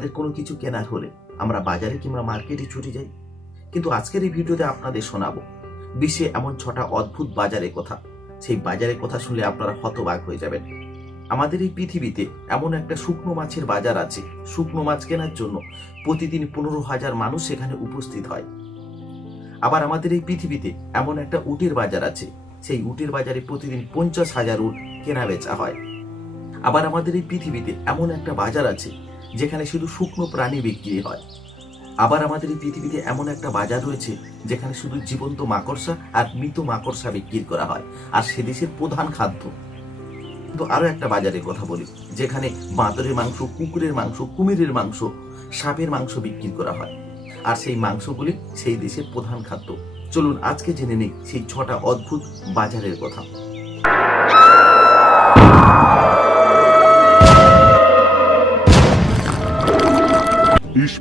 আমাদের কোনো কিছু কেনার হলে আমরা বাজারে কিংবা মার্কেটে ছুটে যাই। কিন্তু আজকের এই ভিডিওতে আপনাদের শোনাবো, বিশ্বে এমন ছটা অদ্ভুত বাজারের কথা। সেই বাজারের কথা শুনলে আপনারা হতবাক হয়ে যাবেন। আমাদের এই পৃথিবীতে এমন একটা শুকনো মাছের বাজার আছে। শুকনো মাছ কেনার জন্য প্রতিদিন পনেরো হাজার মানুষ সেখানে উপস্থিত হয়। আবার আমাদের এই পৃথিবীতে এমন একটা উটের বাজার আছে। সেই উটের বাজারে প্রতিদিন পঞ্চাশ হাজার উট কেনা বেচা হয়। আবার আমাদের এই পৃথিবীতে এমন একটা বাজার আছে যেখানে শুধু শুকনো প্রাণী বিক্রি হয়। আবার আমাদের এই পৃথিবীতে এমন একটা বাজার রয়েছে, যেখানে শুধু জীবন্ত মাকড়সা আর মৃত মাকড়সা বিক্রি করা হয়, আর সে দেশের প্রধান খাদ্য। কিন্তু আরও একটা বাজারের কথা বলি, যেখানে বাঁদরের মাংস, কুকুরের মাংস, কুমিরের মাংস, সাপের মাংস বিক্রি করা হয়। আর সেই মাংসগুলি সেই দেশের প্রধান খাদ্য। চলুন আজকে জেনে নিই সেই ছটা অদ্ভুত বাজারের কথা।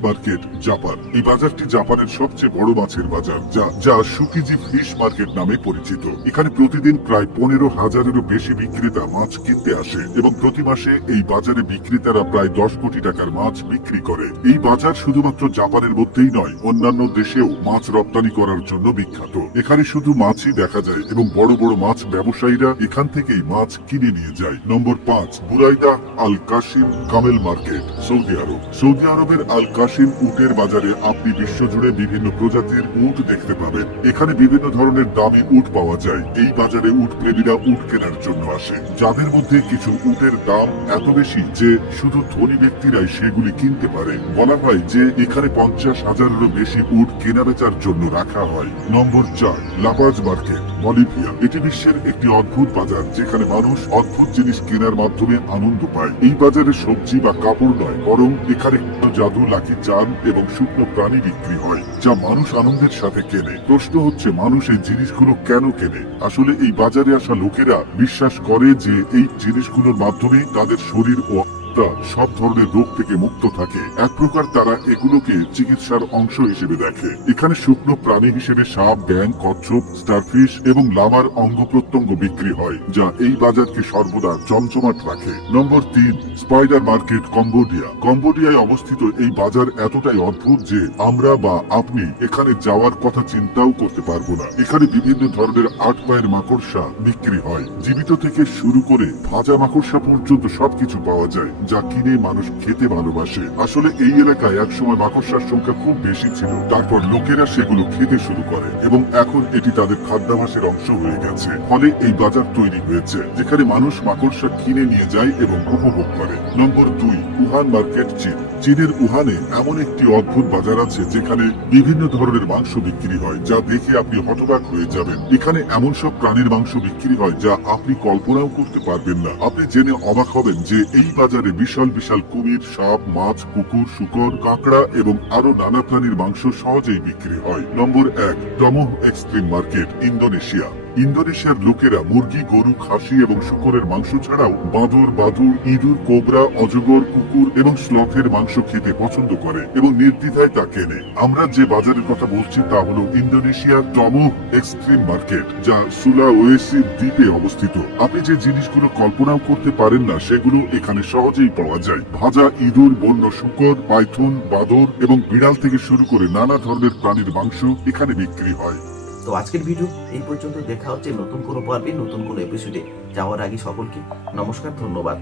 Market, Japan. এই বাজারটি জাপানের সবচেয়ে বড় মাছের বাজার, যা যা সুকিজি ফিশ মার্কেট নামে পরিচিত। এখানে প্রতিদিন প্রায় পনেরো হাজারেরও বেশি বিক্রেতা মাছ কিনতে আসে এবং প্রতি মাসে এই বাজারে বিক্রেতারা প্রায় দশ কোটি টাকার মাছ বিক্রি করে। এই বাজার শুধুমাত্র জাপানের মধ্যেই নয়, অন্যান্য দেশেও মাছ রপ্তানি করার জন্য বিখ্যাত। এখানে শুধু মাছই দেখা যায় এবং বড় বড় মাছ ব্যবসায়ীরা এখান থেকেই মাছ কিনে নিয়ে যায়। নম্বর পাঁচ, Buraidah Al Qassim camel market, Saudi Arabia. Saudi আরবের আল কাশিম উটের বাজারে আপনি বিশ্বজুড়ে বিভিন্ন প্রজাতির উট দেখতে পাবেন। এখানে বিভিন্ন ধরনের দামি উট পাওয়া যায়। এই বাজারে উট প্রেমীরা উট কেনার জন্য আসে। যাদের মধ্যে কিছু উটের দাম এত বেশি যে শুধু ধনী ব্যক্তিরাই সেগুলি কিনতে পারে। বলা হয় যে এখানে পঞ্চাশ হাজারেরও বেশি উট কেনা বেচার জন্য রাখা হয়। নম্বর চার, লাপাজ মার্কেট, বলিভিয়া। এটি বিশ্বের একটি অদ্ভুত বাজার, যেখানে মানুষ অদ্ভুত জিনিস কেনার মাধ্যমে আনন্দ পায়। এই বাজারে সবজি বা কাপড় নয়, বরং এখানে জাদু লাকি চান এবং শুকনো প্রাণী বিক্রি হয়, যা মানুষ আনন্দের সাথে কেনে। প্রশ্ন হচ্ছে, মানুষ এই জিনিসগুলো কেন কেনে? আসলে এই বাজারে আসা লোকেরা বিশ্বাস করে যে এই জিনিসগুলোর মাধ্যমে তাদের শরীর ও আত্মা সব ধরনের রোগ থেকে মুক্ত থাকে। এক প্রকার তারা এগুলোকে চিকিৎসার অংশ হিসেবে দেখে। এখানে শুকনো প্রাণী হিসেবে সাপ ব্যাং কচ্ছপ, স্টারফিশ এবং লামার অঙ্গ প্রত্যঙ্গ বিক্রি হয়, যা এই বাজারকে সর্বদা জমজমাট রাখে। নম্বর তিন, স্পাইডার মার্কেট, কম্বোডিয়া। কম্বোডিয়ায় অবস্থিত এই বাজার এতটাই অদ্ভুত যে আমরা বা আপনি এখানে যাওয়ার কথা চিন্তাও করতে পারব না। এখানে বিভিন্ন ধরনের আট পায়ের মাকড়সা বিক্রি হয়। জীবিত থেকে শুরু করে ভাজা মাকড়সা পর্যন্ত সবকিছু পাওয়া যায়। যা কিনে মানুষ খেতে ভালোবাসে। আসলে এই এলাকায় একসময় মাকড়সার সংখ্যা খুব বেশি ছিল। তারপর লোকেরা সেগুলো খেতে শুরু করে এবং এখন এটি তাদের খাদ্যাভাসের অংশ হয়ে গেছে। ফলে এই বাজার তৈরি হয়েছে, যেখানে মানুষ মাকড়সা কিনে নিয়ে যায় এবং উপভোগ করে। নম্বর দুই, উহান মার্কেট চীন। চীনের উহানে এমন একটি অদ্ভুত বাজার আছে, যেখানে বিভিন্ন ধরনের মাংস বিক্রি হয়, যা দেখে আপনি হতবাক হয়ে যাবেন। এখানে এমন সব প্রাণীর মাংস বিক্রি হয়, যা আপনি কল্পনাও করতে পারবেন না। আপনি জেনে অবাক হবেন যে এই বাজারে বিশাল বিশাল কুমির, সাপ, মাছ, কুকুর, শুকর, কাঁকড়া এবং আরও নানা প্রাণীর মাংস সহজেই বিক্রি হয়। নম্বর এক দমোহ এক্সট্রিম মার্কেট, ইন্দোনেশিয়া। ইন্দোনেশিয়ার লোকেরা মুরগি, গরু, খাসি এবং শুকরের মাংস ছাড়াও বাঁদর, বাদুর, ইঁদুর, কোবরা, অজগর, কুকুর এবং স্লথের মাংস খেতে পছন্দ করে এবং নির্দ্বিধায় তা কেনে। আমরা যে বাজারের কথা বলছি তা হলো ইন্দোনেশিয়ার টমোহ এক্সট্রিম মার্কেট, যা সুলা সুলাওয়েসি দ্বীপে অবস্থিত। আপনি যে জিনিসগুলো কল্পনাও করতে পারেন না, সেগুলো এখানে সহজেই পাওয়া যায়। ভাজা ইঁদুর, বন্য শুকর, পাইথন, বাদর এবং বিড়াল থেকে শুরু করে নানা ধরনের প্রাণীর মাংস এখানে বিক্রি হয়। তো আজকের ভিডিও এই পর্যন্ত। দেখা হচ্ছে নতুন কোনো পর্বে, নতুন কোনো এপিসোডে যাওয়ার আগে সকলকে নমস্কার, ধন্যবাদ।